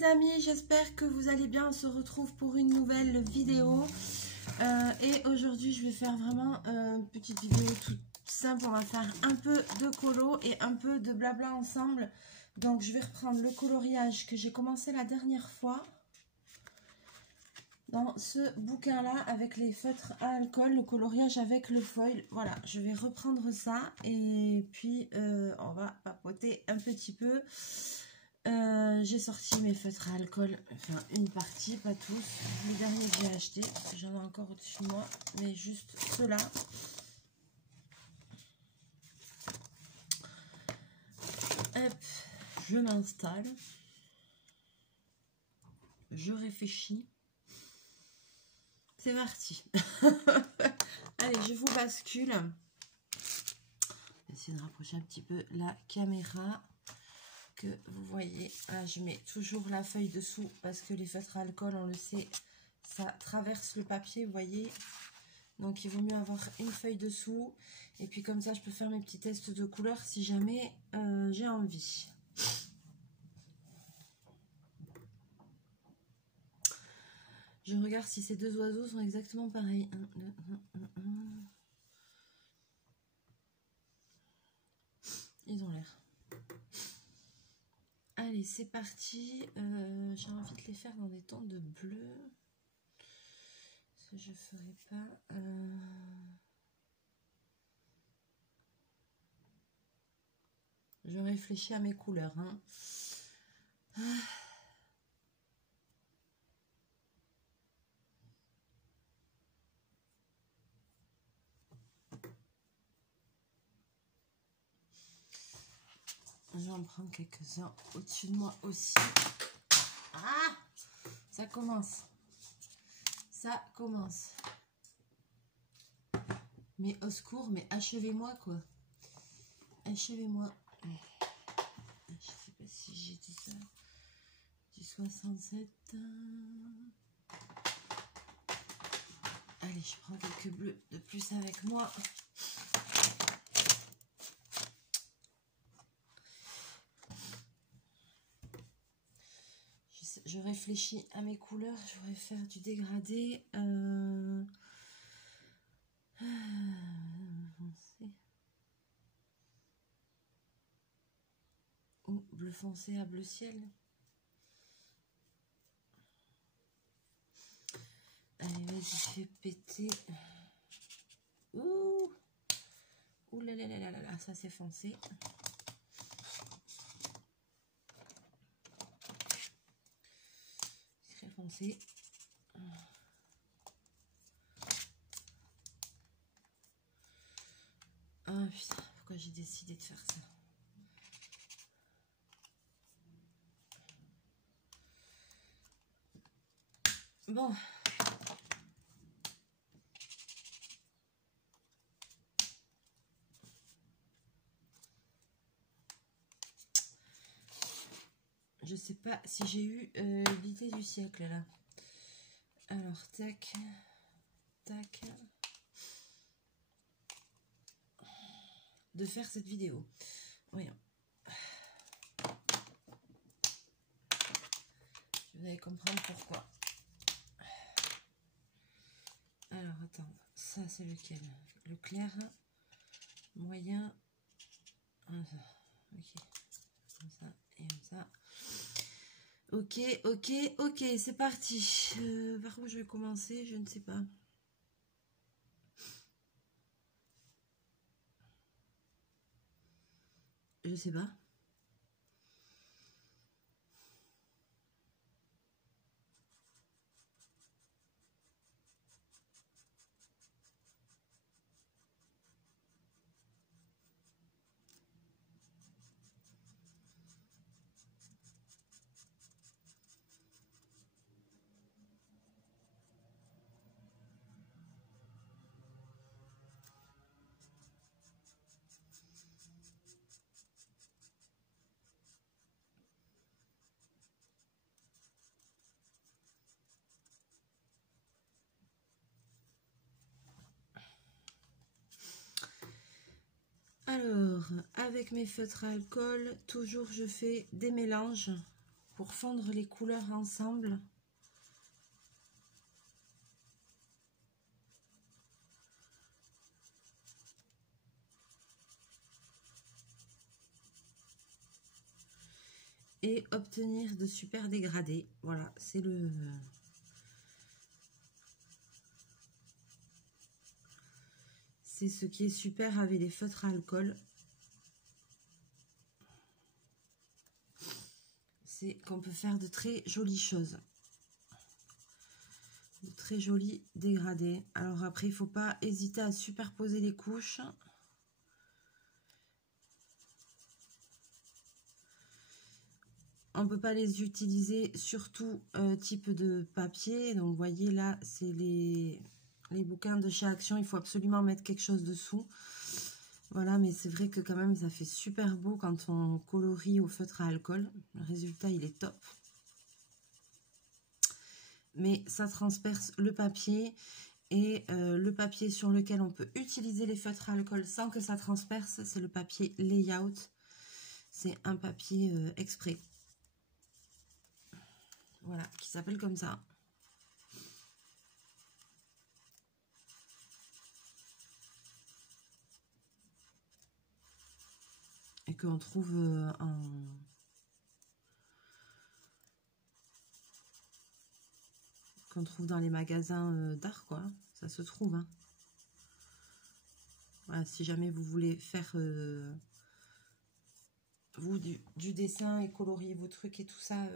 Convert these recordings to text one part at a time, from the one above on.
les amis, j'espère que vous allez bien. On se retrouve pour une nouvelle vidéo. Et aujourd'hui, je vais faire vraiment une petite vidéo toute simple. On va faire un peu de colo et un peu de blabla ensemble. Donc, je vais reprendre le coloriage que j'ai commencé la dernière fois. Dans ce bouquin-là, avec les feutres à alcool, le coloriage avec le foil. Voilà, je vais reprendre ça. Et puis, on va papoter un petit peu. J'ai sorti mes feutres à alcool, enfin une partie, pas tous. Les derniers que j'ai achetés, j'en ai encore au-dessus de moi, mais juste ceux-là. Hop, je m'installe. Je réfléchis. C'est parti. Allez, je vous bascule. Je vais essayer de rapprocher un petit peu la caméra. Que vous voyez, là je mets toujours la feuille dessous parce que les feutres à alcool, on le sait, ça traverse le papier, vous voyez. Donc il vaut mieux avoir une feuille dessous. Et puis comme ça, je peux faire mes petits tests de couleurs si jamais j'ai envie. Je regarde si ces deux oiseaux sont exactement pareils. 1, 2, 1, 1, 1. Ils ont l'air. Allez, c'est parti. J'ai envie de les faire dans des tons de bleu. Ce que je ferai pas. Je réfléchis à mes couleurs. Hein. J'en prends quelques-uns au-dessus de moi aussi. Ah, ça commence. Ça commence. Mais au secours, mais achevez-moi quoi. Achevez-moi. Je sais pas si j'ai dit ça. Du 67. Allez, je prends quelques bleus de plus avec moi. Je réfléchis à mes couleurs. Je voudrais faire du dégradé. Ou bleu foncé à bleu ciel. Allez, vas-y, fais péter. Ouh! Ouh là là là là là, ça c'est foncé. Très foncé. Ah putain, pourquoi j'ai décidé de faire ça? Bon. Je sais pas si j'ai eu l'idée du siècle là. Alors, tac, tac. De faire cette vidéo. Voyons. Vous allez comprendre pourquoi. Alors, attends. Ça, c'est lequel? Le clair, moyen. Ok. Comme ça et comme ça. Ok, ok, ok. C'est parti. Par où je vais commencer? Je ne sais pas. Je sais pas. Alors, avec mes feutres à alcool, toujours je fais des mélanges pour fondre les couleurs ensemble. Et obtenir de super dégradés. Voilà, c'est le... C'est ce qui est super avec les feutres à alcool. C'est qu'on peut faire de très jolies choses. De très jolis dégradés. Alors après, il ne faut pas hésiter à superposer les couches. On ne peut pas les utiliser sur tout type de papier. Donc, vous voyez, là, c'est les bouquins de chez Action. Il faut absolument mettre quelque chose dessous. Voilà, mais c'est vrai que quand même, ça fait super beau quand on colorie au feutre à alcool. Le résultat, il est top. Mais ça transperce le papier. Et le papier sur lequel on peut utiliser les feutres à alcool sans que ça transperce, c'est le papier layout. C'est un papier exprès. Voilà, qui s'appelle comme ça. Et qu'on trouve qu'on trouve dans les magasins d'art, quoi. Ça se trouve, hein. Voilà, si jamais vous voulez faire vous du dessin et colorier vos trucs et tout ça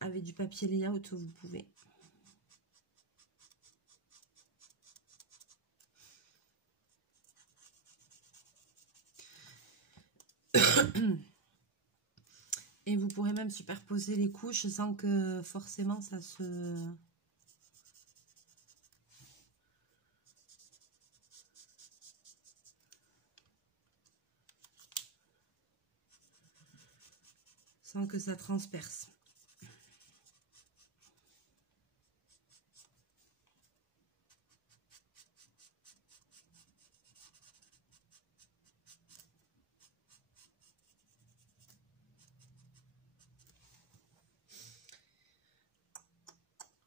avec du papier layout, vous pouvez. Et vous pourrez même superposer les couches sans que forcément ça se... sans que ça transperce.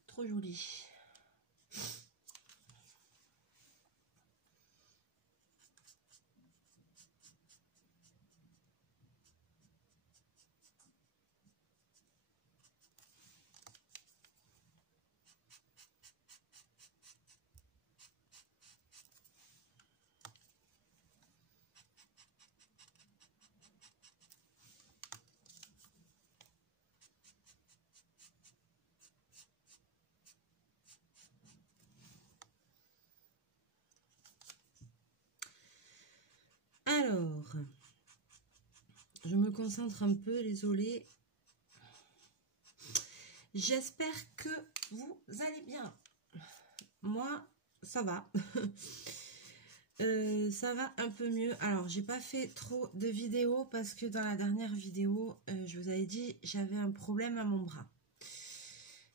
Trop joli. Alors, je me concentre un peu, désolée. J'espère que vous allez bien. Moi, ça va. Ça va un peu mieux. Alors, j'ai pas fait trop de vidéos parce que dans la dernière vidéo, je vous avais dit, j'avais un problème à mon bras.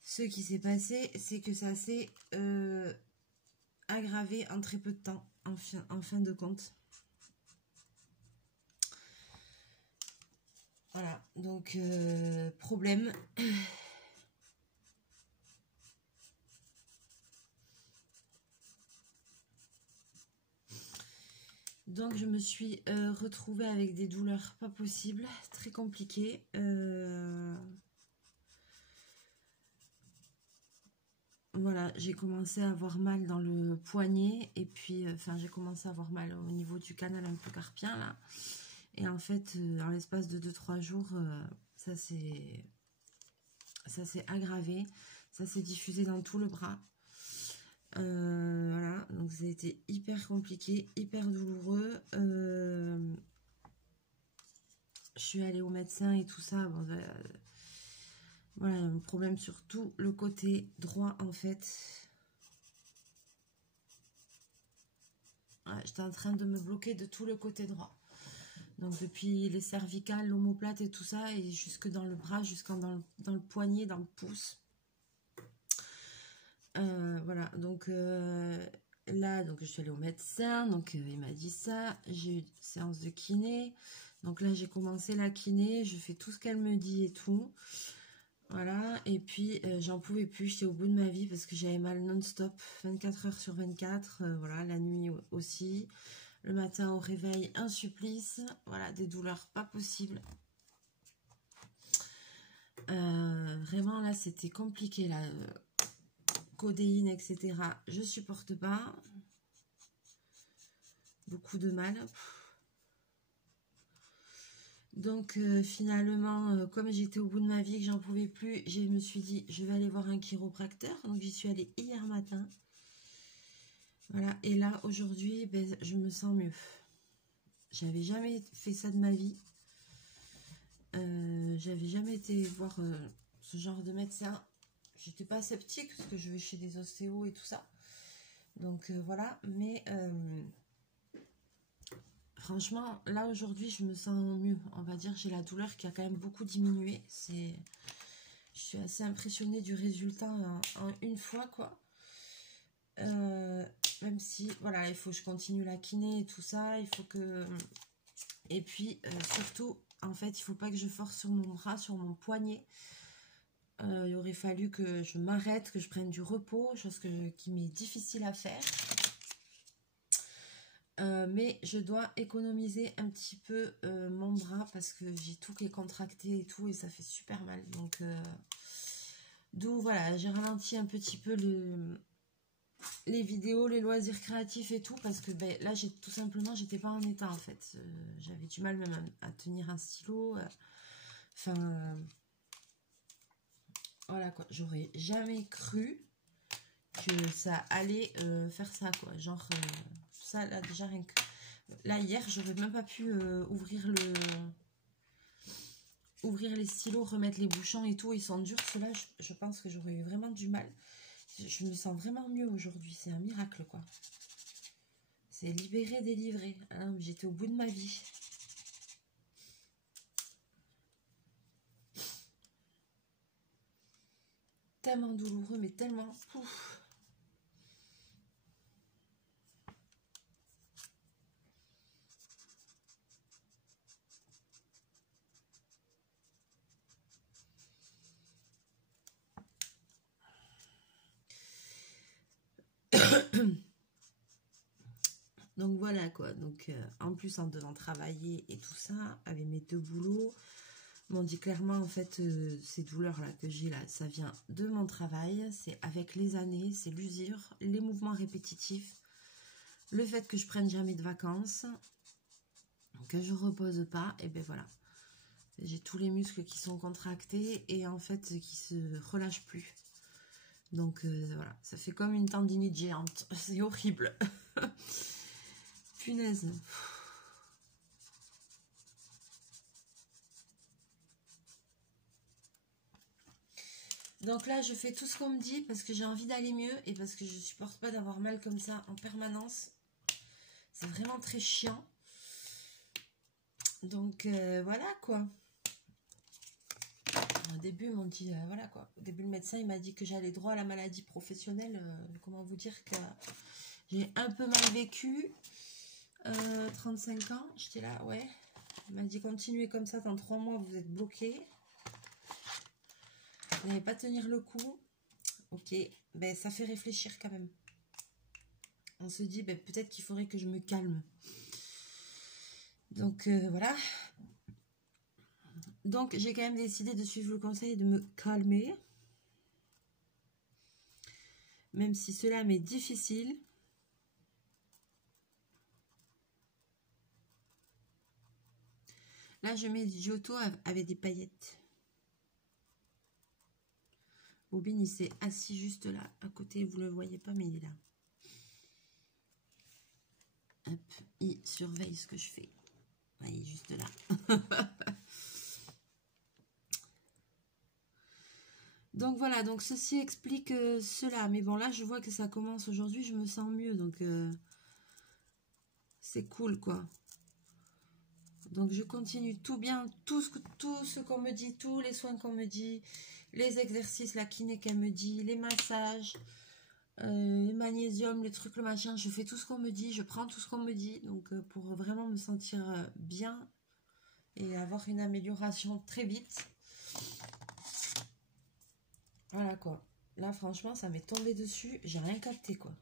Ce qui s'est passé, c'est que ça s'est aggravé en très peu de temps, en fin de compte. Voilà, donc problème. Donc je me suis retrouvée avec des douleurs pas possibles, très compliquées. Voilà, j'ai commencé à avoir mal dans le poignet et puis, enfin j'ai commencé à avoir mal au niveau du canal un peu carpien là. Et en fait, en l'espace de 2-3 jours, ça s'est aggravé, ça s'est diffusé dans tout le bras. Voilà, donc ça a été hyper compliqué, hyper douloureux. Je suis allée au médecin et tout ça. Bon, voilà, un problème sur tout le côté droit en fait. Ouais, j'étais en train de me bloquer de tout le côté droit. Donc depuis les cervicales, l'omoplate et tout ça, et jusque dans le bras, jusqu'en dans le poignet, dans le pouce. Voilà, donc là, donc je suis allée au médecin, donc il m'a dit ça. J'ai eu une séance de kiné, Donc là, j'ai commencé la kiné, je fais tout ce qu'elle me dit et tout. Voilà, et puis j'en pouvais plus, j'étais au bout de ma vie parce que j'avais mal non-stop, 24 heures sur 24, voilà, la nuit aussi. Le matin au réveil, un supplice, voilà, des douleurs pas possibles. Vraiment, là, c'était compliqué, là. Codéine, etc. Je supporte pas. Beaucoup de mal. Donc, finalement, comme j'étais au bout de ma vie, que j'en pouvais plus, je me suis dit, je vais aller voir un chiropracteur. Donc, j'y suis allée hier matin. Voilà, et là, aujourd'hui, ben, je me sens mieux. J'avais jamais fait ça de ma vie. J'avais jamais été voir ce genre de médecin. J'étais pas sceptique parce que je vais chez des ostéos et tout ça. Donc voilà, mais franchement, là aujourd'hui, je me sens mieux. On va dire, j'ai la douleur qui a quand même beaucoup diminué. Je suis assez impressionnée du résultat en une fois, quoi. Même si, voilà, il faut que je continue la kiné et tout ça. Il faut que... Et puis, surtout, en fait, il faut pas que je force sur mon bras, sur mon poignet. Il aurait fallu que je m'arrête, que je prenne du repos, chose qui m'est difficile à faire. Mais je dois économiser un petit peu mon bras parce que j'ai tout qui est contracté et tout et ça fait super mal. Donc, d'où voilà, j'ai ralenti un petit peu les vidéos, les loisirs créatifs et tout parce que ben, là, tout simplement, j'étais pas en état en fait. J'avais du mal même à tenir un stylo. Enfin... Voilà quoi, j'aurais jamais cru que ça allait faire ça quoi. Genre, ça là déjà rien que... Là hier, j'aurais même pas pu ouvrir les stylos, remettre les bouchons et tout. Ils sont durs, ceux-là, je pense que j'aurais eu vraiment du mal. Je me sens vraiment mieux aujourd'hui, c'est un miracle quoi. C'est libéré, délivré. Hein, j'étais au bout de ma vie. Tellement douloureux, mais tellement... Ouf. Donc voilà quoi, donc en plus en devant travailler et tout ça, avec mes 2 boulots, m'ont dit clairement en fait ces douleurs là que j'ai là, ça vient de mon travail, c'est avec les années, c'est l'usure, les mouvements répétitifs, le fait que je prenne jamais de vacances, que je repose pas, et ben voilà. J'ai tous les muscles qui sont contractés et en fait qui se relâchent plus. Donc voilà, ça fait comme une tendinite géante, c'est horrible. Punaise. Donc là, je fais tout ce qu'on me dit parce que j'ai envie d'aller mieux et parce que je supporte pas d'avoir mal comme ça en permanence. C'est vraiment très chiant. Donc voilà quoi. Au début, ils m'ont dit, voilà quoi. Au début, le médecin, il m'a dit que j'allais droit à la maladie professionnelle. Comment vous dire que j'ai un peu mal vécu. 35 ans, j'étais là, ouais. Il m'a dit, continuez comme ça, dans 3 mois, vous êtes bloqué. Vous n'allez pas tenir le coup. Ok, ben ça fait réfléchir quand même. On se dit, ben, peut-être qu'il faudrait que je me calme. Donc voilà. Donc j'ai quand même décidé de suivre le conseil de me calmer. Même si cela m'est difficile. Là je mets du Giotto avec des paillettes. Bobin il s'est assis juste là à côté, vous ne le voyez pas mais il est là. Hop, il surveille ce que je fais. Ouais, il est juste là. Donc voilà, donc ceci explique cela. Mais bon, là, je vois que ça commence aujourd'hui, je me sens mieux. Donc, c'est cool, quoi. Donc, je continue tout bien, tout ce qu'on me dit, tous les soins qu'on me dit, les exercices, la kiné qu'elle me dit, les massages, le magnésium, le truc, le machin. Je fais tout ce qu'on me dit, je prends tout ce qu'on me dit. Donc, pour vraiment me sentir bien et avoir une amélioration très vite. Voilà quoi. Là franchement ça m'est tombé dessus. J'ai rien capté quoi.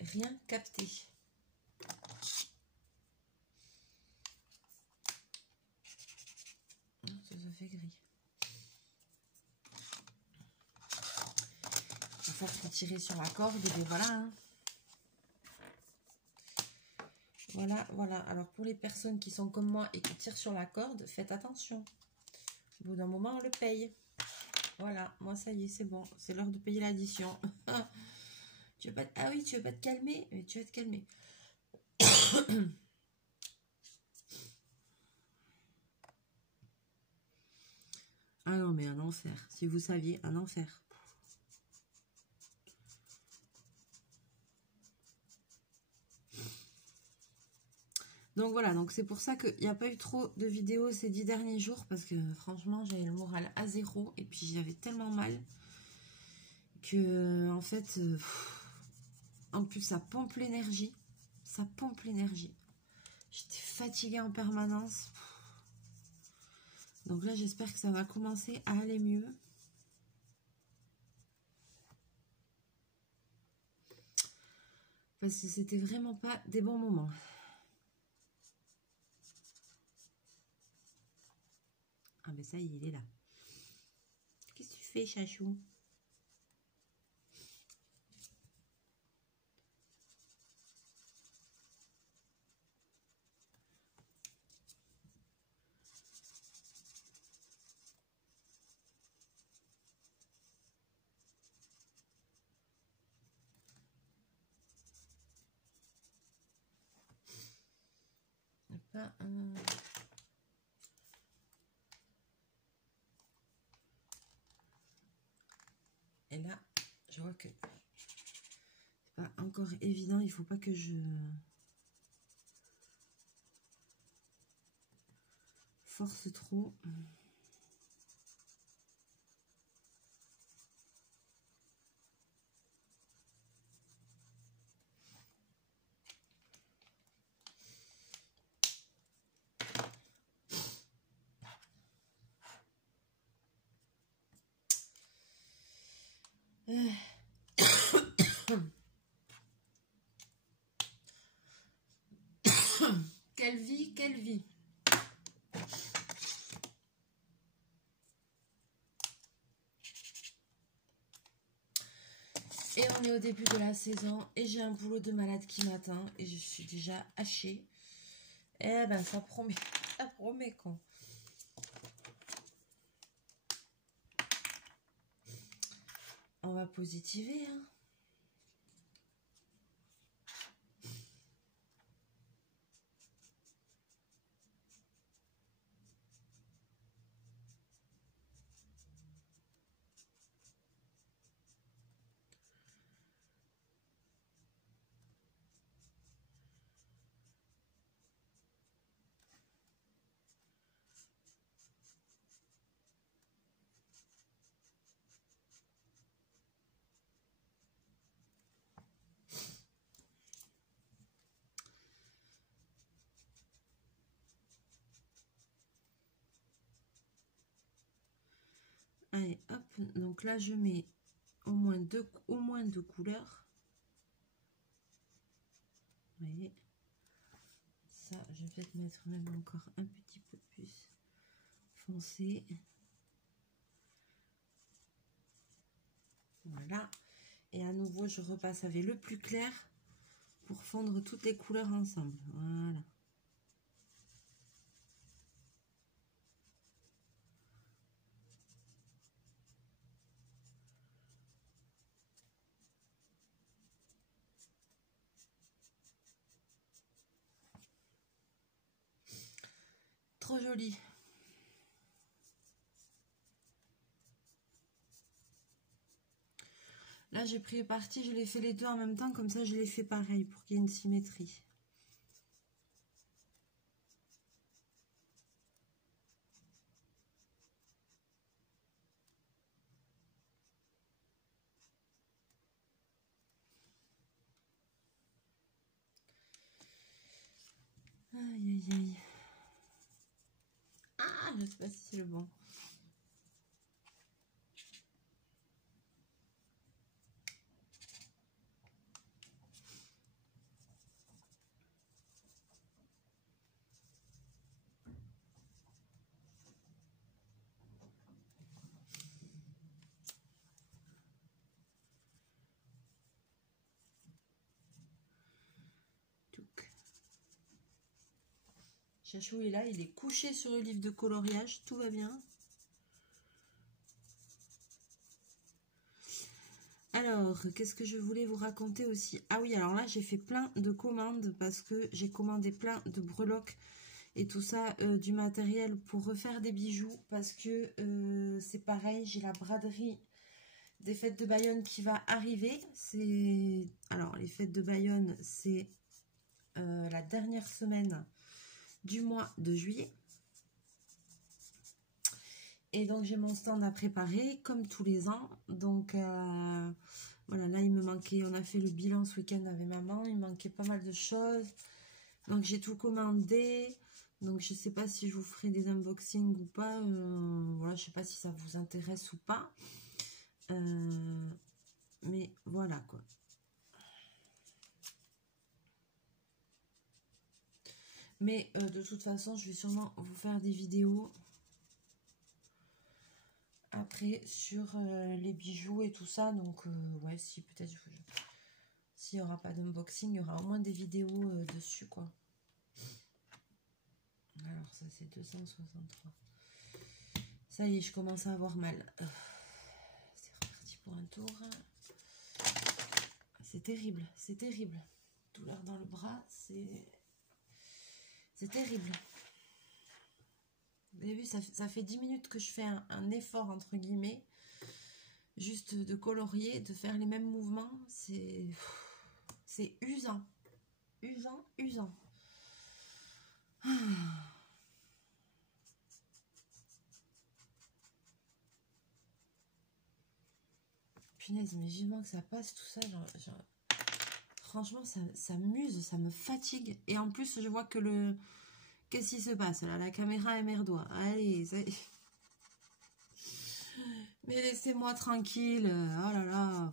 Rien capté. Ça fait gris. Il faut faire tirer sur la corde et bien voilà. Hein. Voilà, voilà. Alors pour les personnes qui sont comme moi et qui tirent sur la corde, faites attention. Au bout d'un moment, on le paye. Voilà, moi ça y est, c'est bon. C'est l'heure de payer l'addition. Tu veux pas Ah oui, tu veux pas te calmer? Mais tu vas te calmer. Ah non, mais un enfer. Si vous saviez, un enfer. Donc voilà, donc c'est pour ça qu'il n'y a pas eu trop de vidéos ces 10 derniers jours parce que franchement j'avais le moral à zéro et puis j'avais tellement mal que en fait, en plus ça pompe l'énergie, ça pompe l'énergie. J'étais fatiguée en permanence. Donc là j'espère que ça va commencer à aller mieux. Parce que c'était vraiment pas des bons moments. Ah ben ça y est, il est là. Qu'est-ce que tu fais, chachou? Pas un... Et là, je vois que c'est pas encore évident. Il faut pas que je force trop. Quelle vie, quelle vie. Et on est au début de la saison et j'ai un boulot de malade qui m'attend et je suis déjà hachée. Eh ben ça promet con. On va positiver, hein. Allez, hop. Donc là, je mets au moins deux couleurs. Vous voyez, ça, je vais peut-être mettre même encore un petit peu plus foncé. Voilà. Et à nouveau, je repasse avec le plus clair pour fondre toutes les couleurs ensemble. Voilà. Trop joli. Là, j'ai pris parti, je l'ai fait les deux en même temps, comme ça, je les fais pareil pour qu'il y ait une symétrie. Aïe, aïe, aïe. je sais pas si c'est le bon. Chachou est là, il est couché sur le livre de coloriage, tout va bien. Alors, qu'est-ce que je voulais vous raconter aussi? Ah oui, alors là, j'ai fait plein de commandes parce que j'ai commandé plein de breloques et tout ça, du matériel pour refaire des bijoux parce que c'est pareil, j'ai la braderie des fêtes de Bayonne qui va arriver. Alors, les fêtes de Bayonne, c'est la dernière semaine du mois de juillet. Et donc j'ai mon stand à préparer comme tous les ans. Donc voilà, là il me manquait, on a fait le bilan ce week-end avec maman, il manquait pas mal de choses. Donc j'ai tout commandé. Donc je sais pas si je vous ferai des unboxings ou pas. Voilà, je sais pas si ça vous intéresse ou pas. Mais voilà quoi. Mais de toute façon, je vais sûrement vous faire des vidéos après sur les bijoux et tout ça. Donc ouais, si peut-être s'il n'y aura pas d'unboxing, il y aura au moins des vidéos dessus quoi. Alors ça c'est 263. Ça y est, je commence à avoir mal. C'est reparti pour un tour. C'est terrible, c'est terrible. Douleur dans le bras, c'est terrible. Vous avez vu, ça fait 10 minutes que je fais un effort, entre guillemets, juste de colorier, de faire les mêmes mouvements. C'est usant. Usant, usant. Punaise, mais vivement que ça passe tout ça. Franchement, ça m'use, ça me fatigue. Et en plus, je vois que le... Qu'est-ce qui se passe là? La caméra est merdoie. Allez, ça... Mais laissez-moi tranquille. Oh là là.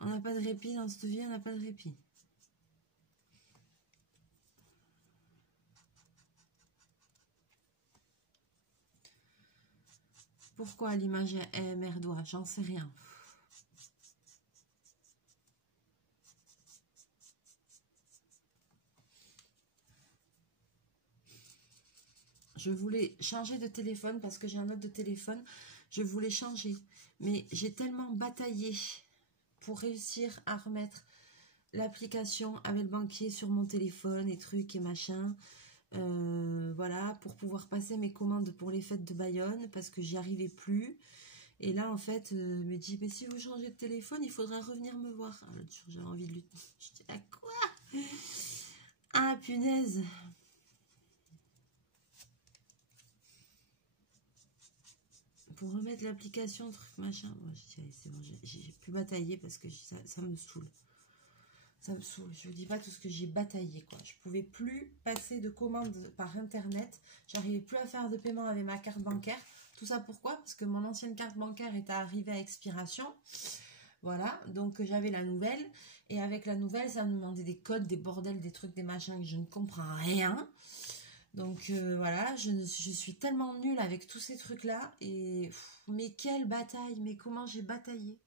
On n'a pas de répit dans cette vie, on n'a pas de répit. Pourquoi l'image est merdoie? J'en sais rien. Je voulais changer de téléphone parce que j'ai un autre de téléphone. Je voulais changer. Mais j'ai tellement bataillé pour réussir à remettre l'application avec le banquier sur mon téléphone et trucs et machin. Voilà, pour pouvoir passer mes commandes pour les fêtes de Bayonne parce que j'y arrivais plus. Et là, en fait, me dit, mais si vous changez de téléphone, il faudra revenir me voir. J'avais envie de lui... Je dis, à quoi? Ah, punaise! Pour remettre l'application, truc machin. Bon, c'est bon, j'ai plus bataillé parce que ça me saoule. Ça me saoule. Je vous dis pas tout ce que j'ai bataillé, quoi. Je pouvais plus passer de commandes par internet. J'arrivais plus à faire de paiement avec ma carte bancaire. Tout ça pourquoi? Parce que mon ancienne carte bancaire était arrivée à expiration. Voilà, donc j'avais la nouvelle. Et avec la nouvelle, ça me demandait des codes, des bordels, des trucs, des machins que je ne comprends rien. Donc voilà, je suis tellement nulle avec tous ces trucs-là. Et mais quelle bataille, mais comment j'ai bataillé.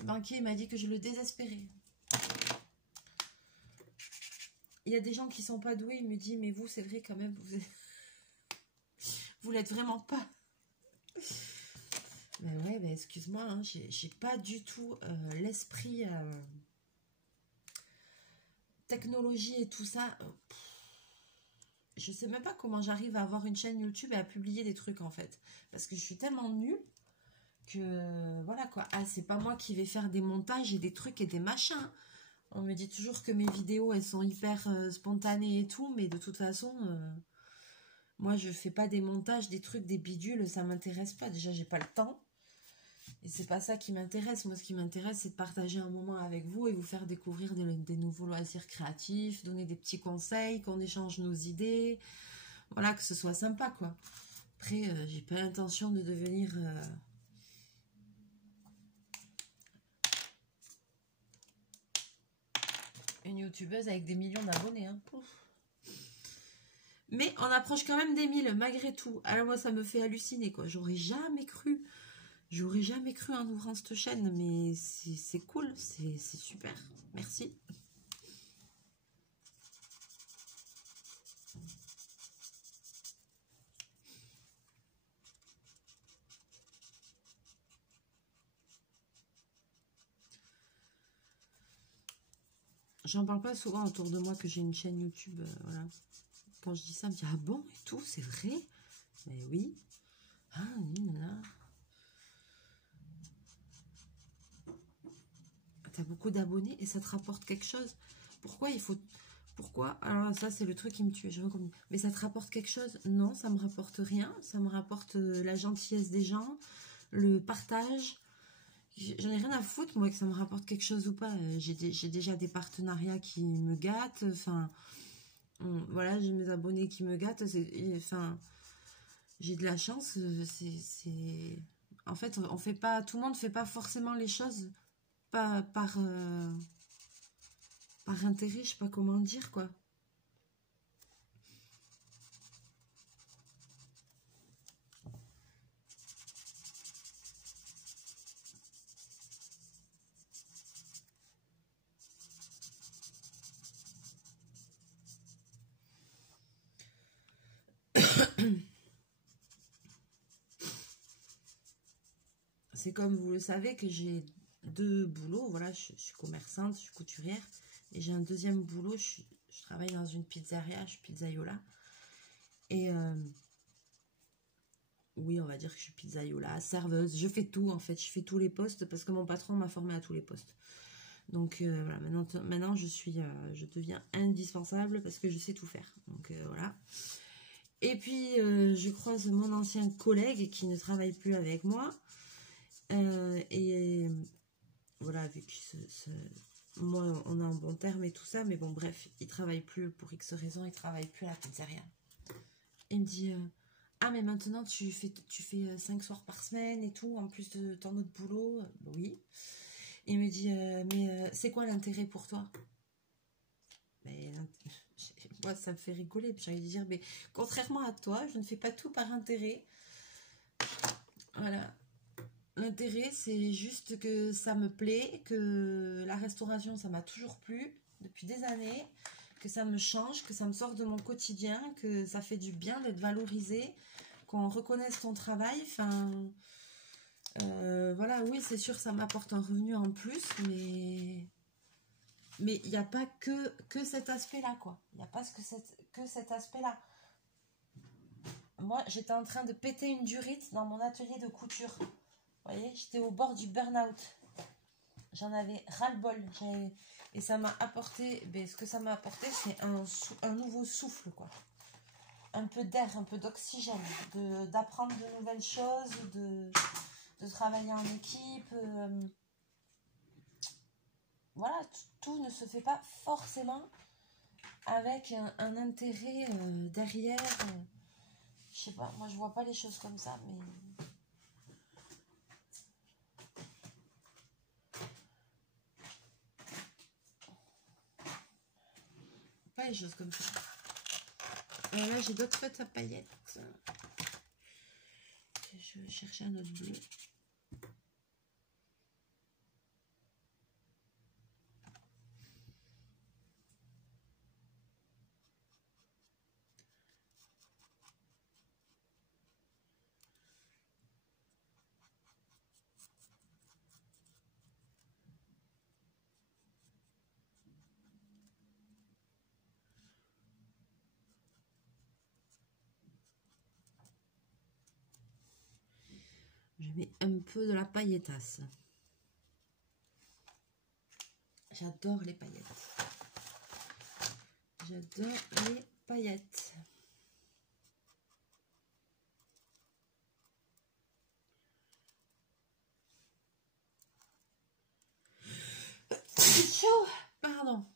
Le banquier m'a dit que je le désespérais. Il y a des gens qui sont pas doués, il me dit, mais vous, c'est vrai quand même, vous l'êtes vraiment pas. Ben ouais, ben excuse-moi, hein, j'ai pas du tout l'esprit technologie et tout ça. Je sais même pas comment j'arrive à avoir une chaîne YouTube et à publier des trucs en fait. Parce que je suis tellement nulle que voilà quoi. Ah, c'est pas moi qui vais faire des montages et des trucs et des machins. On me dit toujours que mes vidéos elles sont hyper spontanées et tout, mais de toute façon, moi je fais pas des montages, des trucs, des bidules, ça m'intéresse pas. Déjà, j'ai pas le temps. Et c'est pas ça qui m'intéresse. Moi, ce qui m'intéresse, c'est de partager un moment avec vous et vous faire découvrir des nouveaux loisirs créatifs, donner des petits conseils, qu'on échange nos idées. Voilà, que ce soit sympa, quoi. Après, j'ai pas l'intention de devenir... une youtubeuse avec des millions d'abonnés. Hein. Mais on approche quand même des 1000, malgré tout. Alors moi, ça me fait halluciner, quoi. J'aurais jamais cru en ouvrant cette chaîne, mais c'est cool, c'est super. Merci. J'en parle pas souvent autour de moi que j'ai une chaîne YouTube, voilà. Quand je dis ça, on me dit, ah bon, et tout, c'est vrai? Mais oui. Ah, nina. T'as beaucoup d'abonnés et ça te rapporte quelque chose. Pourquoi il faut... Pourquoi? Alors ça, c'est le truc qui me tue. Mais ça te rapporte quelque chose? Non, ça me rapporte rien. Ça me rapporte la gentillesse des gens, le partage. J'en ai rien à foutre, moi, que ça me rapporte quelque chose ou pas. J'ai déjà des partenariats qui me gâtent. Enfin, voilà, j'ai mes abonnés qui me gâtent. Enfin, j'ai de la chance. En fait, on fait pas... Tout le monde fait pas forcément les choses par intérêt, je sais pas comment dire, quoi. C'est comme vous le savez que j'ai 2 boulots. Voilà, je suis commerçante, je suis couturière. Et j'ai un deuxième boulot, je travaille dans une pizzeria, je suis pizzaiola. Et oui, on va dire que je suis pizzaiola, serveuse. Je fais tout, en fait. Je fais tous les postes parce que mon patron m'a formée à tous les postes. Donc voilà, maintenant je deviens indispensable parce que je sais tout faire. Donc voilà. Et puis je croise mon ancien collègue qui ne travaille plus avec moi. Et voilà, avec moi on a un bon terme et tout ça, mais bon bref, il travaille plus pour X raisons, il travaille plus à la pizzeria. Il me dit ah mais maintenant tu fais 5 soirs par semaine et tout, en plus de ton autre boulot. Oui. Il me dit mais c'est quoi l'intérêt pour toi? Mais moi ça me fait rigoler, puis j'ai envie de dire mais contrairement à toi, je ne fais pas tout par intérêt. Voilà. L'intérêt, c'est juste que ça me plaît, que la restauration, ça m'a toujours plu depuis des années, que ça me change, que ça me sort de mon quotidien, que ça fait du bien d'être valorisé, qu'on reconnaisse ton travail. Enfin, voilà, oui, c'est sûr, ça m'apporte un revenu en plus, mais il n'y a pas que cet aspect-là, quoi. Il n'y a pas que cet aspect-là. Moi, j'étais en train de péter une durite dans mon atelier de couture. Vous voyez, j'étais au bord du burn-out. J'en avais ras-le-bol. Et ça m'a apporté... ce que ça m'a apporté, c'est un nouveau souffle, quoi. Un peu d'air, un peu d'oxygène. D'apprendre de nouvelles choses, de travailler en équipe. Voilà, tout ne se fait pas forcément avec un intérêt derrière. Je sais pas, moi je vois pas les choses comme ça, mais... Pas les choses comme ça. Là, j'ai d'autres feutres à paillettes. Je vais chercher un autre bleu. Je mets un peu de la pailletasse. J'adore les paillettes. J'adore les paillettes. pardon.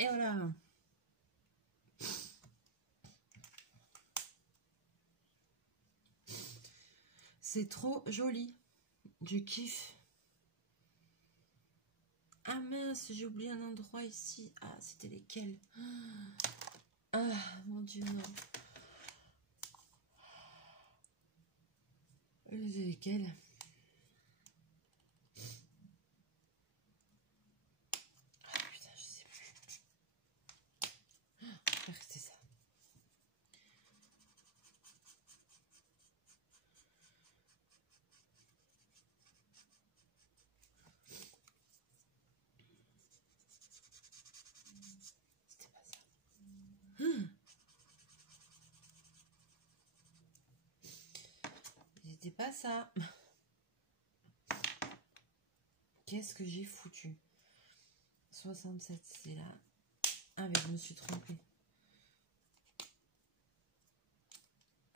Et voilà. C'est trop joli. Je kiffe. Ah mince, j'ai oublié un endroit ici. Ah, c'était lesquels? Ah, mon Dieu, non. C'était lesquels? Ah putain, je sais plus. J'espère que c'est ça. C'était pas ça. C'était pas ça. Qu'est-ce que j'ai foutu? 67, c'est là. Ah, mais je me suis trompée.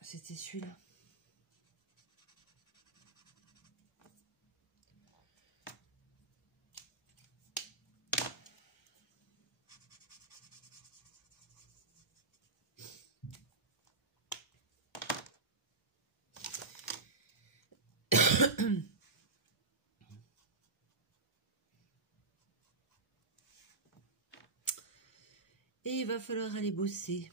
C'était celui-là. Et il va falloir aller bosser.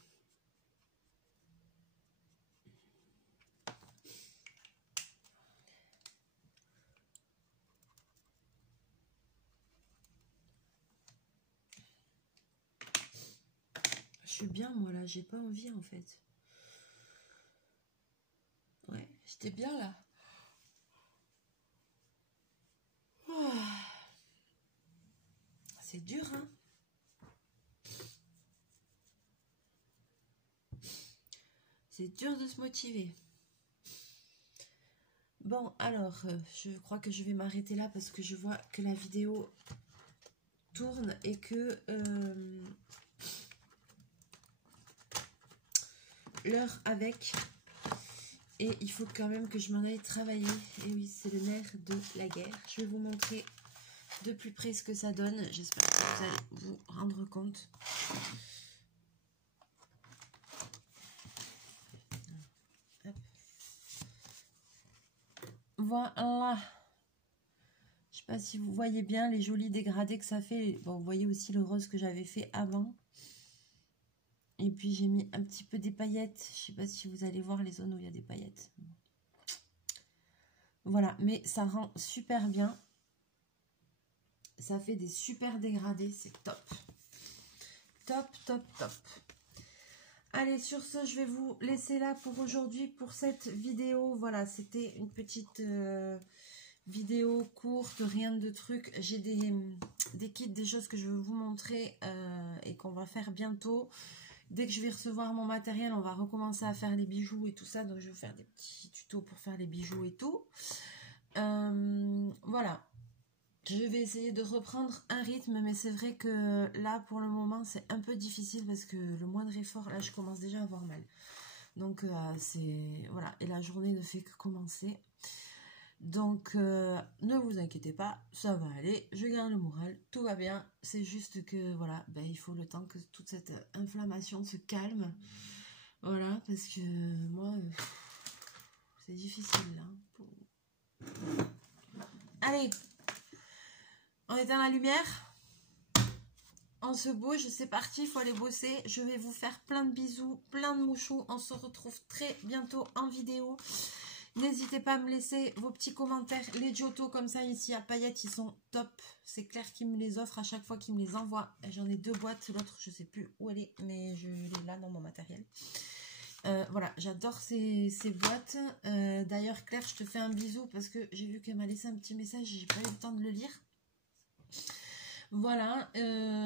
Je suis bien, moi, là. J'ai pas envie, en fait. Ouais, j'étais bien, là. Oh. C'est dur, hein. C'est dur de se motiver. Bon, alors, je crois que je vais m'arrêter là parce que je vois que la vidéo tourne et que l'heure avec. Et il faut quand même que je m'en aille travailler. Et oui, c'est le nerf de la guerre. Je vais vous montrer de plus près ce que ça donne. J'espère que vous allez vous rendre compte. Hop. Voilà. Je sais pas si vous voyez bien les jolis dégradés que ça fait. Bon, vous voyez aussi le rose que j'avais fait avant. Et puis j'ai mis un petit peu des paillettes. Je sais pas si vous allez voir les zones où il y a des paillettes. Voilà, mais ça rend super bien. Ça fait des super dégradés, c'est top. Top, top, top. Allez, sur ce, je vais vous laisser là pour aujourd'hui, pour cette vidéo. Voilà, c'était une petite vidéo courte, rien de truc. J'ai des kits, des choses que je vais vous montrer et qu'on va faire bientôt. Dès que je vais recevoir mon matériel, on va recommencer à faire les bijoux et tout ça. Donc, je vais vous faire des petits tutos pour faire les bijoux et tout. Voilà. Je vais essayer de reprendre un rythme, mais c'est vrai que là, pour le moment, c'est un peu difficile parce que le moindre effort, là, je commence déjà à avoir mal. Donc, c'est... Voilà. Et la journée ne fait que commencer. Donc, ne vous inquiétez pas, ça va aller. Je garde le moral, tout va bien. C'est juste que, voilà, ben, il faut le temps que toute cette inflammation se calme. Voilà, parce que moi, c'est difficile, là. Allez! On éteint la lumière. On se bouge, c'est parti, il faut aller bosser. Je vais vous faire plein de bisous, plein de mouchous. On se retrouve très bientôt en vidéo. N'hésitez pas à me laisser vos petits commentaires. Les Giotto comme ça ici à paillettes, ils sont top. C'est Claire qui me les offre à chaque fois qu'il me les envoie. J'en ai 2 boîtes, l'autre je sais plus où elle est, mais je l'ai là dans mon matériel. Voilà, j'adore ces boîtes. D'ailleurs Claire, je te fais un bisou parce que j'ai vu qu'elle m'a laissé un petit message, j'ai pas eu le temps de le lire. Voilà,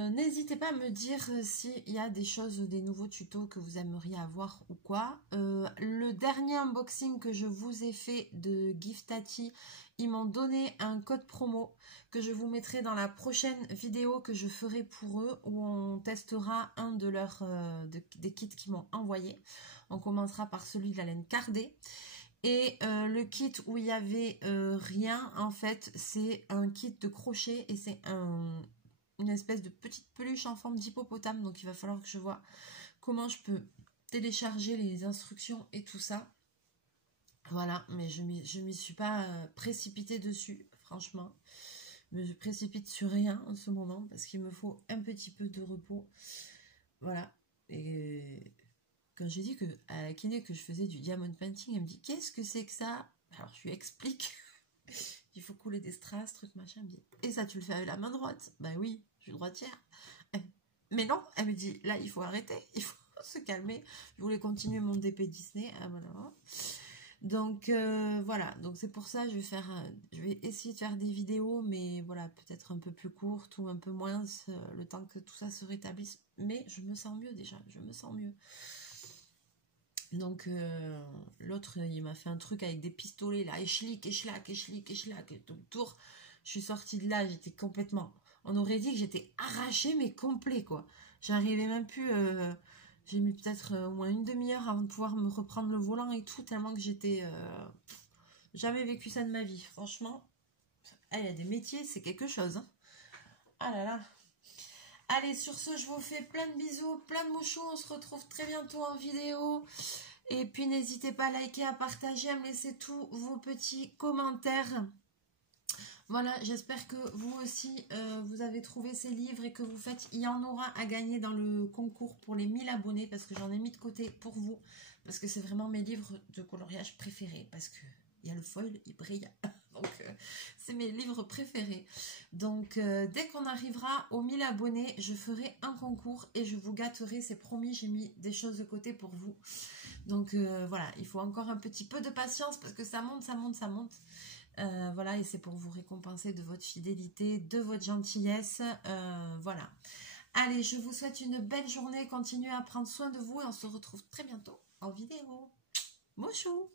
n'hésitez pas à me dire s'il y a des choses, des nouveaux tutos que vous aimeriez avoir ou quoi. Le dernier unboxing que je vous ai fait de Giftati, ils m'ont donné un code promo que je vous mettrai dans la prochaine vidéo que je ferai pour eux, où on testera un de leurs des kits qu'ils m'ont envoyé. On commencera par celui de la laine cardée. Et le kit où il y avait rien, en fait, c'est un kit de crochet et c'est une espèce de petite peluche en forme d'hippopotame. Donc il va falloir que je vois comment je peux télécharger les instructions et tout ça. Voilà, mais je m'y suis pas précipitée dessus, franchement. Je me précipite sur rien en ce moment parce qu'il me faut un petit peu de repos. Voilà. Et quand j'ai dit à la kiné que je faisais du diamond painting, elle me dit qu'est-ce que c'est que ça? Alors je lui explique. Il faut couler des strass, truc machin. Et ça tu le fais avec la main droite? Bah oui, je suis droitière. Mais non, elle me dit là il faut arrêter, il faut se calmer. Je voulais continuer mon DP Disney. Voilà. Donc voilà, donc c'est pour ça je vais essayer de faire des vidéos, mais voilà, peut-être un peu plus courtes ou un peu moins le temps que tout ça se rétablisse. Mais je me sens mieux déjà, je me sens mieux. Donc l'autre il m'a fait un truc avec des pistolets là, échlic, tout le tour. Je suis sortie de là, j'étais complètement, on aurait dit que j'étais arrachée mais complet quoi. J'arrivais même plus, j'ai mis peut-être au moins une demi-heure avant de pouvoir me reprendre le volant et tout, tellement que j'étais, jamais vécu ça de ma vie, franchement. Il y a des métiers, c'est quelque chose, hein. Ah là là. Allez, sur ce, je vous fais plein de bisous, plein de mouchous. On se retrouve très bientôt en vidéo. Et puis, n'hésitez pas à liker, à partager, à me laisser tous vos petits commentaires. Voilà, j'espère que vous aussi, vous avez trouvé ces livres et que vous faites. Il y en aura à gagner dans le concours pour les 1000 abonnés parce que j'en ai mis de côté pour vous. Parce que c'est vraiment mes livres de coloriage préférés. Parce que il y a le foil, il brille. Donc, c'est mes livres préférés. Donc, dès qu'on arrivera aux 1000 abonnés, je ferai un concours et je vous gâterai. C'est promis, j'ai mis des choses de côté pour vous. Donc, voilà, il faut encore un petit peu de patience parce que ça monte, ça monte, ça monte. Voilà, et c'est pour vous récompenser de votre fidélité, de votre gentillesse. Voilà. Allez, je vous souhaite une belle journée. Continuez à prendre soin de vous et on se retrouve très bientôt en vidéo. Mouchou!